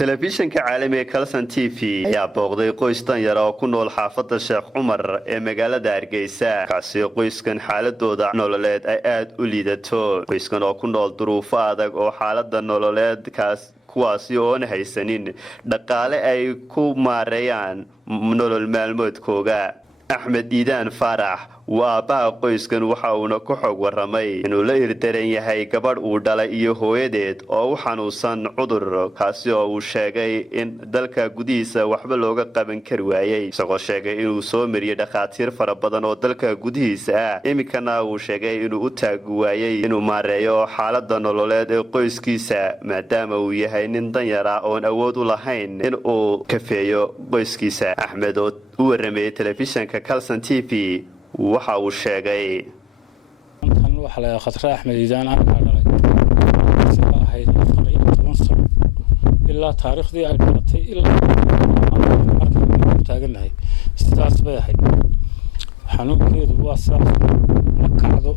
telefishinka caalamiga Kalsan TV ayaa booqday qoys tan yar oo ku nool xaafadda Sheekh Umar ee magaalada Hargeysa kaasi qoyskan xaaladooda nololeed ay aad u liidato qoyskan oo ku nool duruufo adag oo xaaladda nololeed kuwaasi oo aan haysanin dhaqaale ay ku maareeyaan nolol maalmoodkooda Axmed Iidaan Faarax waa qoyskan waxa uu ku xog waramay inuu la irdaran yahay gabadh uu dhalay iyo hooyadeed oo u xanuunsan cudur kaasi oo uu sheegay in dalka gudihiisa waxba looga qaban kari waayay isagoo sheegay inuu soo mariyay dhaqaatiir fara badan oo dalka gudihiisa ah imikana uu sheegay inuu u taag waayay inuu maareeyo xaaladda nololeed ee qoyskiisa maadaama uu yahay nin danyar ah oo awood u lahayn in uu kafeeyo qoyskiisa Axmed oo u waramay telefishinka Kalsan TV waxa uu sheegay tan waxa la khatra Axmed Iidaan aan ka dhalay sida ahayd 14 sano ilaa taariikhdii ay dhalatay ilaa markii taaganahay sidaas bay ahayd xanuunkeedu waa saas ma kacdo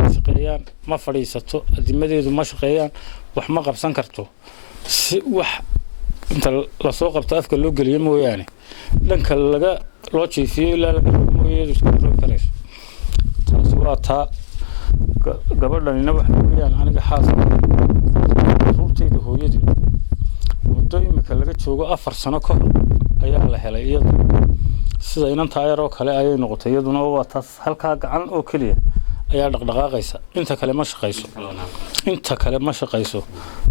ma shaqeeyaan ma fadhiisato adimadeedu ma shaqeeyaan wax ma qabsan karto si wax inta la soo qabto afka loo galiyo mooyaane dhanka laga loo jiifiyo ilaa laga mooyeedu isku roogtareys taasi waa taa gabadhanina wax weeyaan aniga xaaska ruubtayda hooyadii muddo imika laga joogo 4 sano ka hor ayaa la helay iyada sida inanta ayaroo kale ayay noqotay iyaduna waa taas halkaa gacan oo kaliya ayaa dhaqdhaqaaqaysa inta kale ma shaqayso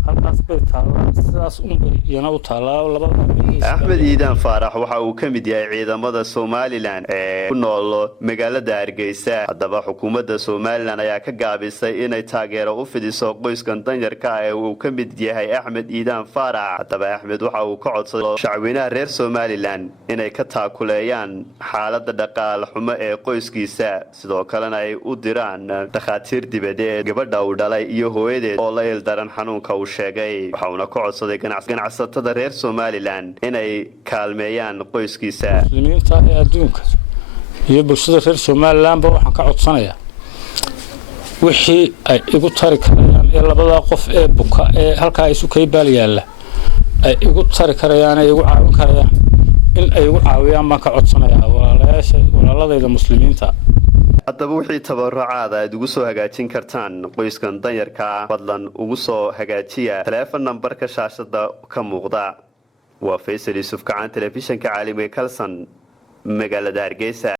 halkaas bay taalaa sidaas bay iyana u taalaa labada Axmed Iidaan Faarax waxa uu ka mid yahay ciidamada Somaliland ee ku nool magaalada Hargeysa hadaba xukuumadda Somaliland ayaa ka gaabisay inay taageero u fidiso qoyskan danyarka ah ee uu ka mid yahay Axmed Iidaan Faarax hadaba Axmed waxa uu ka codsaday shacweynaha reer Somaliland inay ka taakuleeyaan xaaladda dhaqaale xumo ee qoyskiisa sidoo kalena ay u diraan dhaqaatiir dibadeed gabadha uu dhalay iyo hooyadeed oo la ildaran xanuunka uu sheegay waxa uu ka codsaday ganacsatada reer Somaliland inay kaalmeeyaan qoyskiisa muslimiinta ee adduunka iyo bulshada reer Somaliland waxaan ka codsanayaa wixii ay igu tari karayaan ee labada qof ee buka ee halka isu kaybaal yaala ay igu tari karayaan ay igu caawin karayaan in ay igu caawiyaan ma ka codsanayaa walaaladayda muslimiinta haddaba wixii tabarucaad aad ugu soo hagaajin kartaan qoyskan danyarka fadlan ugu soo hagaajiya telefoon nambarka shaashada ka muuqda waa Faysal Yusuf Kacan telefishinka caalamiga Kalsan magaalada Hargeysa